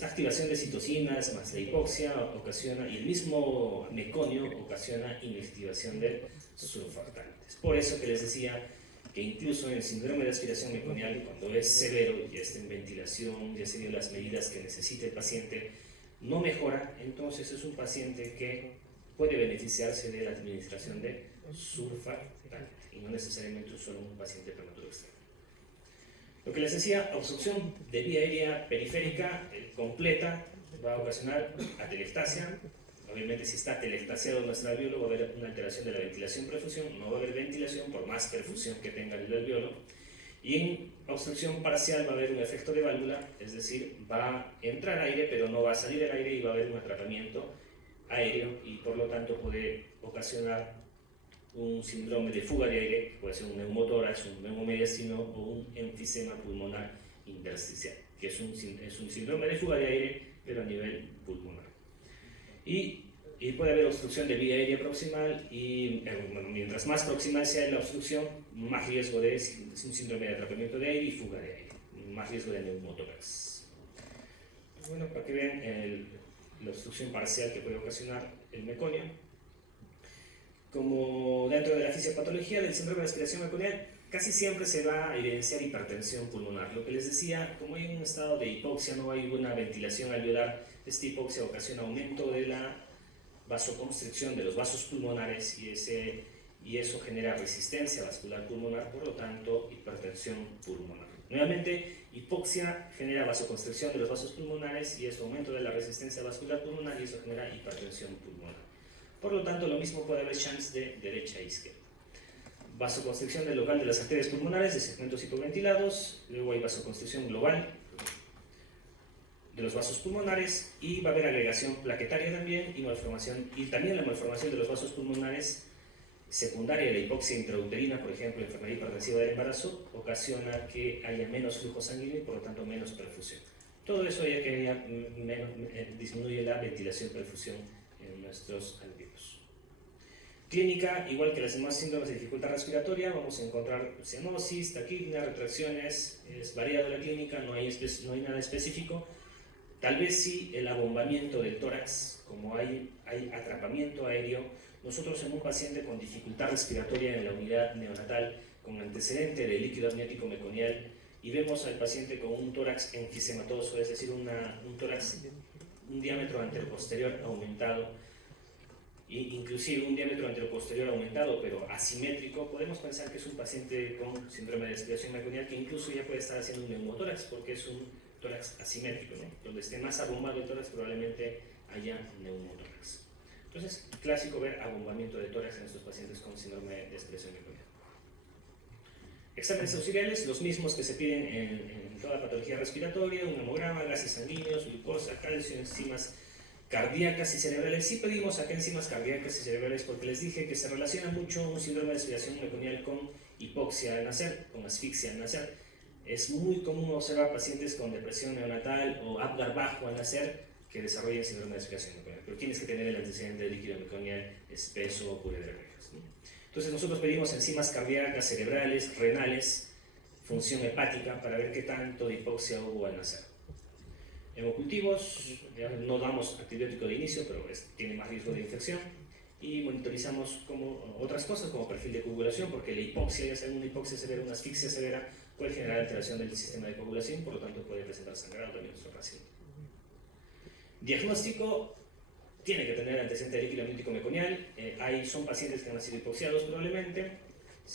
activación de citocinas más la hipoxia ocasiona, y el mismo meconio ocasiona inactivación de surfactantes. Por eso que les decía que incluso en el síndrome de aspiración meconial, cuando es severo y ya está en ventilación, ya se dio las medidas que necesita el paciente, no mejora, entonces es un paciente que puede beneficiarse de la administración de surfactante, y no necesariamente solo un paciente prematuro externo. Lo que les decía, obstrucción de vía aérea periférica completa va a ocasionar atelectasia. Obviamente, si está atelectasiado nuestro alvéolo, va a haber una alteración de la ventilación-perfusión, no va a haber ventilación por más perfusión que tenga el alvéolo. Y en obstrucción parcial va a haber un efecto de válvula, es decir, va a entrar aire, pero no va a salir el aire, y va a haber un atrapamiento aéreo, y por lo tanto puede ocasionar un síndrome de fuga de aire, que puede ser un neumotórax, un neumomediastino o un enfisema pulmonar intersticial, que es un síndrome de fuga de aire, pero a nivel pulmonar. Y puede haber obstrucción de vía aérea proximal, y bueno, mientras más proximal sea la obstrucción, más riesgo de un síndrome de atrapamiento de aire y fuga de aire, más riesgo de neumotórax. Bueno, para que vean la obstrucción parcial que puede ocasionar el meconio. Como dentro de la fisiopatología del síndrome de aspiración meconial, casi siempre se va a evidenciar hipertensión pulmonar. Lo que les decía, como hay un estado de hipoxia, no hay una ventilación alveolar, esta hipoxia ocasiona aumento de la vasoconstricción de los vasos pulmonares, y eso genera resistencia vascular pulmonar, por lo tanto, hipertensión pulmonar. Nuevamente, hipoxia genera vasoconstricción de los vasos pulmonares, y eso aumento de la resistencia vascular pulmonar, y eso genera hipertensión pulmonar. Por lo tanto, lo mismo puede haber shunts de derecha a izquierda. Vasoconstricción del local de las arterias pulmonares de segmentos hipoventilados, luego hay vasoconstricción global de los vasos pulmonares, y va a haber agregación plaquetaria también, y también la malformación de los vasos pulmonares secundaria de la hipoxia intrauterina, por ejemplo, enfermedad hipertensiva del embarazo, ocasiona que haya menos flujo sanguíneo y por lo tanto menos perfusión. Todo eso ya que disminuye la ventilación-perfusión en nuestros alvéolos. Clínica, igual que las demás síndromes de dificultad respiratoria, vamos a encontrar cianosis, taquipnea, retracciones, es variada la clínica, no hay nada específico. Tal vez sí el abombamiento del tórax, como hay atrapamiento aéreo. Nosotros en un paciente con dificultad respiratoria en la unidad neonatal, con antecedente de líquido amniótico meconial, y vemos al paciente con un tórax enfisematoso, es decir, un diámetro anteroposterior aumentado, e inclusive un diámetro anteroposterior aumentado pero asimétrico, podemos pensar que es un paciente con síndrome de aspiración meconial, que incluso ya puede estar haciendo un neumotórax, porque es un tórax asimétrico, ¿no? Donde esté más abombado el tórax probablemente haya neumotórax. Entonces, clásico ver abombamiento de tórax en estos pacientes con síndrome de aspiración meconial. Exámenes auxiliares, los mismos que se piden en toda patología respiratoria, un hemograma, gases sanguíneos, glucosa, calcio, enzimas cardíacas y cerebrales. Sí pedimos acá enzimas cardíacas y cerebrales porque les dije que se relaciona mucho un síndrome de aspiración meconial con hipoxia al nacer, con asfixia al nacer. Es muy común observar pacientes con depresión neonatal o Apgar bajo al nacer que desarrollan síndrome de aspiración meconial, pero tienes que tener el antecedente de líquido meconial espeso o puré de arvejas, ¿no? Entonces nosotros pedimos enzimas cardíacas, cerebrales, renales, función hepática para ver qué tanto de hipoxia hubo al nacer. Hemocultivos, no damos antibiótico de inicio, pero tiene más riesgo de infección. Y monitorizamos otras cosas como perfil de coagulación, porque la hipoxia, ya sea una hipoxia severa, una asfixia severa, puede generar alteración del sistema de coagulación, por lo tanto puede presentar sangrado también en nuestro paciente. Diagnóstico, tiene que tener antecedente de líquido amniótico meconial. Son pacientes que han sido hipoxiados probablemente.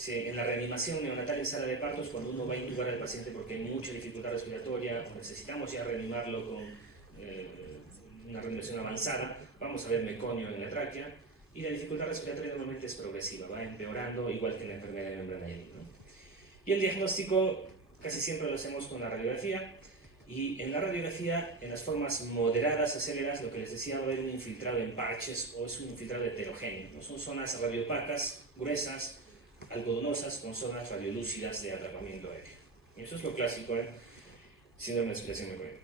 En la reanimación neonatal en sala de partos, cuando uno va a intubar al paciente porque hay mucha dificultad respiratoria o necesitamos ya reanimarlo con una reanimación avanzada, vamos a ver meconio en la tráquea, y la dificultad respiratoria normalmente es progresiva, va empeorando igual que en la enfermedad de membrana hielina, ¿no? Y el diagnóstico casi siempre lo hacemos con la radiografía, y en la radiografía, en las formas moderadas a severas, lo que les decía, va a haber un infiltrado en parches o es un infiltrado heterogéneo, ¿no? Son zonas radiopacas, gruesas, algodonosas, con zonas radiolúcidas de atrapamiento aéreo. Y eso es lo clásico, síndrome de aspiración meconial.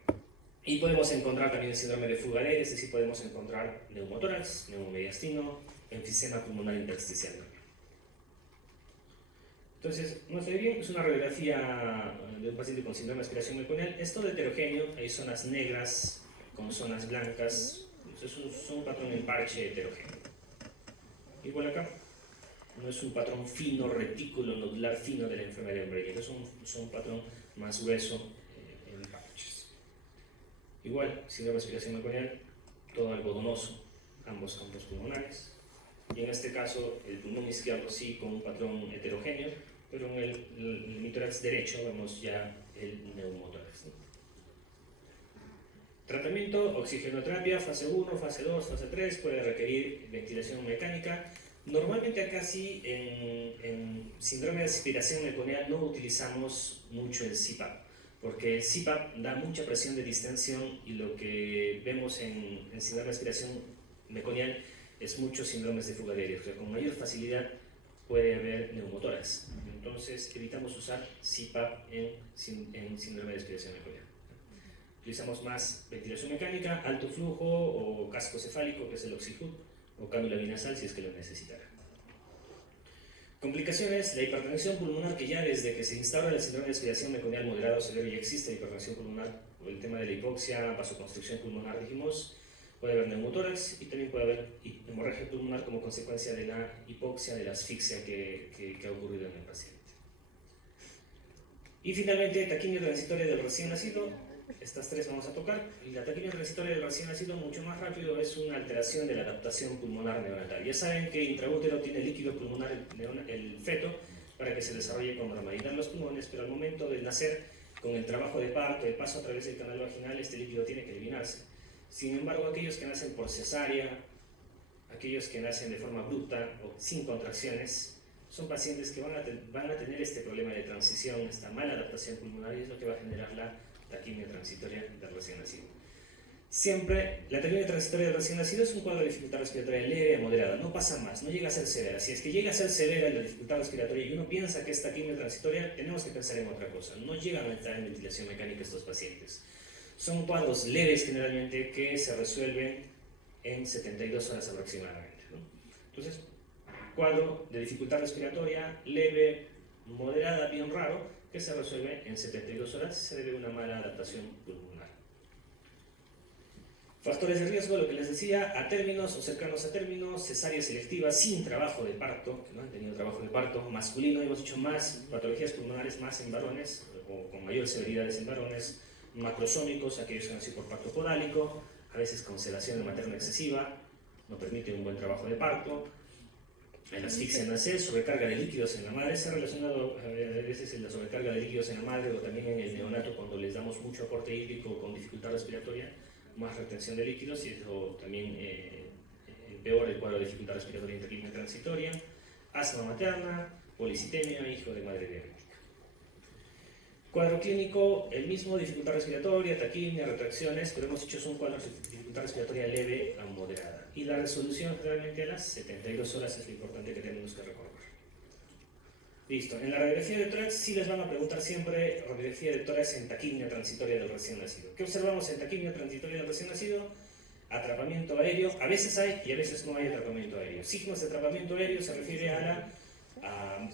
Y podemos encontrar también el síndrome de fuga de aire, es decir, podemos encontrar neumotórax, neumomediastino, enfisema pulmonar intersticial. Entonces, no sé bien, es una radiografía de un paciente con síndrome de aspiración meconial. Es todo heterogéneo, hay zonas negras con zonas blancas, es un patrón en parche heterogéneo. Igual acá, no es un patrón fino, retículo nodular fino de la enfermedad de Umbrella, es un patrón más grueso en parches. Igual, síndrome de aspiración meconial, todo algodonoso, ambos campos pulmonares. Y en este caso, el pulmón izquierdo sí con un patrón heterogéneo, pero en el hemitórax derecho vemos ya el neumotórax, ¿no? Tratamiento, oxigenoterapia, fase 1, fase 2, fase 3, puede requerir ventilación mecánica. Normalmente acá sí, en síndrome de aspiración meconial no utilizamos mucho el CPAP, porque el CPAP da mucha presión de distensión y lo que vemos en síndrome de aspiración meconial es muchos síndromes de fuga de aire, o sea, con mayor facilidad puede haber neumotórax. Entonces evitamos usar CPAP en síndrome de aspiración meconial. Utilizamos más ventilación mecánica, alto flujo o casco cefálico, que es el Oxyhood, o cánula binasal si es que lo necesitara. Complicaciones, la hipertensión pulmonar, que ya desde que se instaura el síndrome de aspiración meconial moderado o severo ya existe la hipertensión pulmonar, o el tema de la hipoxia, vasoconstricción pulmonar, dijimos. Puede haber neumotórax y también puede haber hemorragia pulmonar como consecuencia de la hipoxia, de la asfixia que ha ocurrido en el paciente. Y finalmente, taquimia transitoria del recién nacido. Estas tres vamos a tocar. Y la taquimia transitoria del recién nacido, mucho más rápido, es una alteración de la adaptación pulmonar neonatal. Ya saben que intraútero tiene líquido pulmonar el feto para que se desarrolle con normalidad en los pulmones, pero al momento de nacer, con el trabajo de parto, el paso a través del canal vaginal, este líquido tiene que eliminarse. Sin embargo, aquellos que nacen por cesárea, aquellos que nacen de forma abrupta o sin contracciones, son pacientes que van a tener este problema de transición, esta mala adaptación pulmonar, y es lo que va a generar la taquimia transitoria del recién nacido. Siempre, la taquimia transitoria del recién nacido es un cuadro de dificultad respiratoria leve a moderada, no pasa más, no llega a ser severa. Si es que llega a ser severa la dificultad respiratoria y uno piensa que es taquimia transitoria, tenemos que pensar en otra cosa. No llegan a estar en ventilación mecánica estos pacientes. Son cuadros leves generalmente que se resuelven en 72 horas aproximadamente, ¿no? Entonces, cuadro de dificultad respiratoria leve, moderada, bien raro, que se resuelve en 72 horas, se debe a una mala adaptación pulmonar. Factores de riesgo, lo que les decía, a términos o cercanos a términos, cesárea selectiva sin trabajo de parto, que no han tenido trabajo de parto, masculino, hemos dicho más, patologías pulmonares más en varones, o con mayor severidad en varones, macrosómicos, aquellos que nacen por parto podálico, a veces con sedación materna excesiva, no permite un buen trabajo de parto, en la asfixia en nacer, sobrecarga de líquidos en la madre, se ha relacionado a veces en la sobrecarga de líquidos en la madre o también en el neonato cuando les damos mucho aporte hídrico con dificultad respiratoria, más retención de líquidos y eso también empeora el cuadro de dificultad respiratoria en taquimia transitoria, asma materna, policitemia, hijo de madre diabética. Cuadro clínico, el mismo, dificultad respiratoria, taquimia, retracciones, pero hemos dicho son cuadros de dificultad respiratoria leve a moderada. Y la resolución generalmente a las 72 horas es lo importante que tenemos que recordar. Listo, en la radiografía de tórax sí les van a preguntar siempre radiografía de tórax en taquimia transitoria del recién nacido. ¿Qué observamos en taquimia transitoria del recién nacido? Atrapamiento aéreo, a veces hay y a veces no hay atrapamiento aéreo. Signos de atrapamiento aéreo se refiere a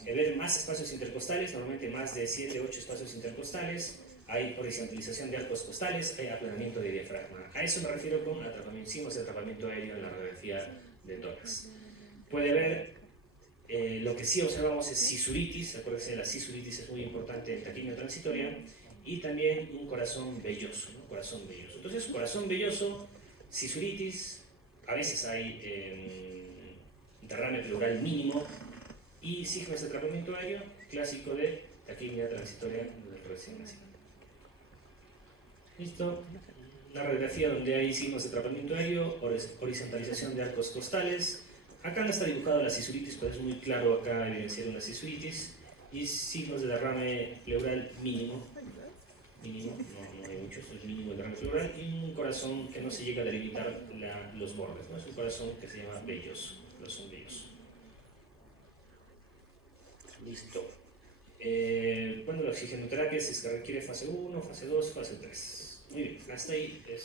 ver más espacios intercostales, normalmente más de 7 8 espacios intercostales, hay horizontalización de arcos costales, hay aplanamiento de diafragma. A eso me refiero con signos de atrapamiento aéreo en la radiografía de tórax. Puede haber, lo que sí observamos es cisuritis, acuérdense, la cisuritis es muy importante en taquimia transitoria, y también un corazón velloso, ¿no? Corazón velloso. Entonces, corazón velloso, cisuritis, a veces hay derrame pleural mínimo, y signos de atrapamiento aéreo clásico de taquimia transitoria del recién nacido. Listo. La radiografía donde hay signos de atrapamiento aéreo, horizontalización de arcos costales. Acá no está dibujado la cisuritis, pero es muy claro acá evidenciar una cisuritis. Y signos de derrame pleural mínimo. Mínimo, no hay mucho, esto es mínimo el derrame pleural. Y un corazón que no se llega a delimitar los bordes, ¿no? Es un corazón que se llama velloso, corazón velloso. Listo. Bueno, la oxigenoterapia es que requiere fase 1, fase 2, fase 3. Muy bien, hasta ahí es